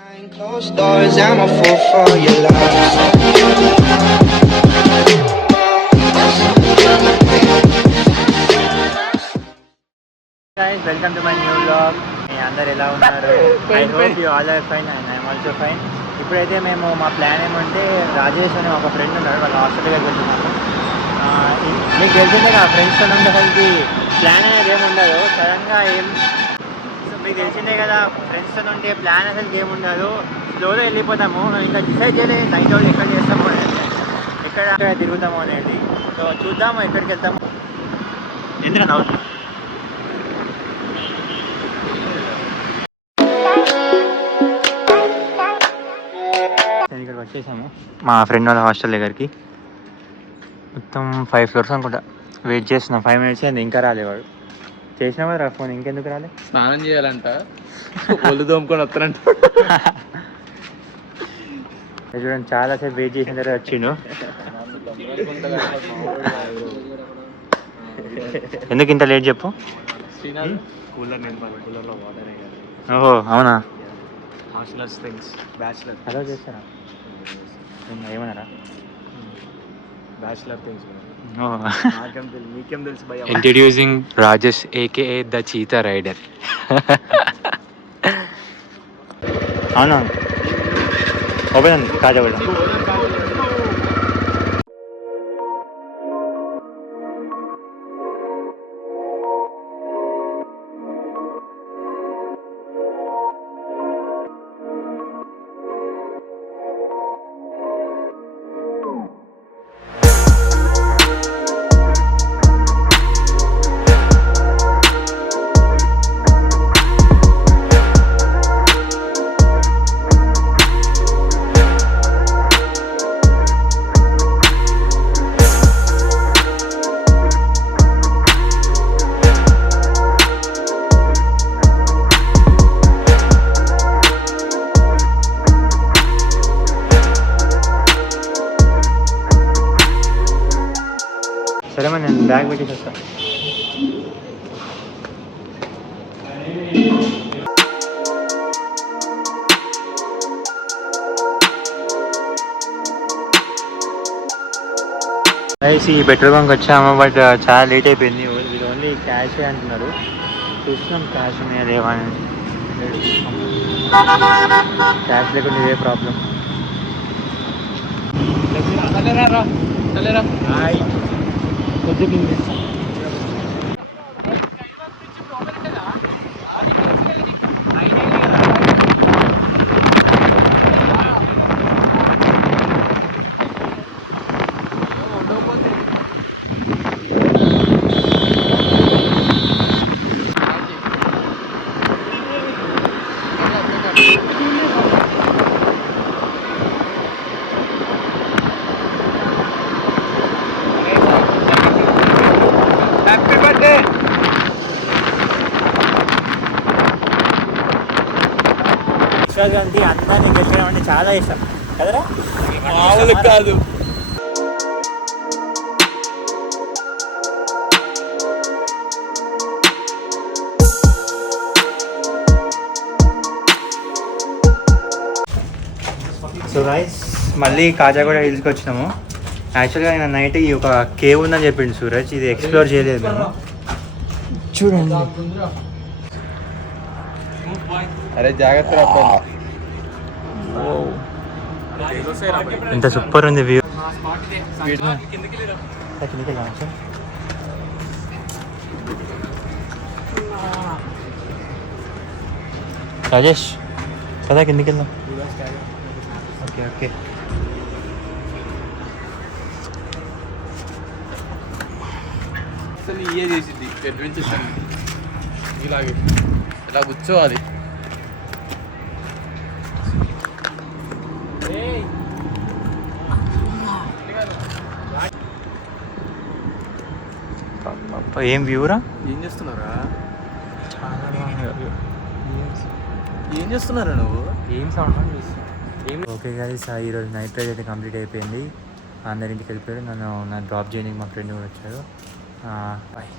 Behind closed doors, I'm a fool for your love. Guys, welcome to my new vlog. మీ అందరు ఎలా ఉన్నారు? I hope you all are fine and I am also fine. ఇప్పుడైతే మేము మా plan ఏమంటే రాజేష్ అని ఒక ఫ్రెండ్ ఉన్నాడు, వాళ్ళ హాస్టల్కి వెళ్తున్నాము. మీకు తెలిసిందే కదా, ఫ్రెండ్స్తో ఉంటే అసలుకి ప్లాన్ అనేది ఏమి ఉండదు. సడన్గా మీకు తెలిసిందే కదా, ఫ్రెండ్స్తో ఉంటే ప్లాన్ అసలుకి ఏమి ఉండదు. స్లోలో వెళ్ళిపోతాము. ఇంకా డిసైడ్ చేయలేదు నైట్ అవుట్ ఎక్కడ చేస్తాము అనేది, ఎక్కడ తిరుగుతాము అనేది. సో చూద్దాము ఎక్కడికి వెళ్తాము. ఎందుకన్నా ఇక్కడికి వచ్చేసాము మా ఫ్రెండ్ వాళ్ళ హాస్టల్ దగ్గరికి. మొత్తం 5 floors అనుకుంటా. వెయిట్ చేస్తున్నాం 5 minutes అయింది, ఇంకా రాలేవాడు. చేసినా కదా ఫోన్, ఇంకెందుకు రాలే? స్నానం చేయాలంట, ఒళ్ళు దోముకొని వస్తారంట. చూడండి, చాలాసేపు వెయిట్ చేసిన తర్వాత వచ్చిండు. ఎందుకు ఇంత లేట్ చెప్పు? ఓహో అవునా? హలో చేస్తారా? ఏమన్నారా? Introducing Rajesh aka the Cheetah Rider. అవునా? ఓపెన్ అండి కాజా కూడా. సరే మరి నేను బ్యాగ్ పెట్టేసి వస్తాను. ఈ పెట్రోల్ బంక్ వచ్చాము, బట్ చాలా లేట్ అయిపోయింది. వీళ్ళు ఓన్లీ క్యాష్ అంటున్నారు. చూస్తున్నాం క్యాష్ ఉన్నాయా లేవా అని. క్యాష్ లేకుండా ఇదే ప్రాబ్లం. కొద్దిగా గాంధీ అందరినీ గెలిచడం అంటే చాలా ఇష్టం కదరా? మామూలు కాదు. సో గైస్, మళ్ళీ కాజాగూడ హిల్స్కి వచ్చినాము. యాక్చువల్గా నేను నైట్ ఈ ఒక కేవ్ ఉందని చెప్పిండు సూరజ్, ఇది ఎక్స్ప్లోర్ చేయలేదు మేము. చూడండి, అరే జాగ్రత్త. ఎంత సూపర్ ఉంది వ్యూ. రాజేష్ కదా కిందికి వెళ్దాం. Okay okay. అసలు ఇయే చేసింది అడ్వెంచర్స్ ఇలాగే ఇలా కూర్చోవాలి. ఏం వ్యూరా? ఏం చేస్తున్నారా? చాలా బాగుంది. ఏం చేస్తున్నారా నువ్వు? ఏం సౌండ్? ఓకే గైస్, ఈరోజు నైట్ రైడ్ అయితే కంప్లీట్ అయిపోయింది. అందరింటికి వెళ్ళిపోయారు. నన్ను డ్రాప్ చేయడానికి మా ఫ్రెండ్ కూడా వచ్చారు. బాయ్.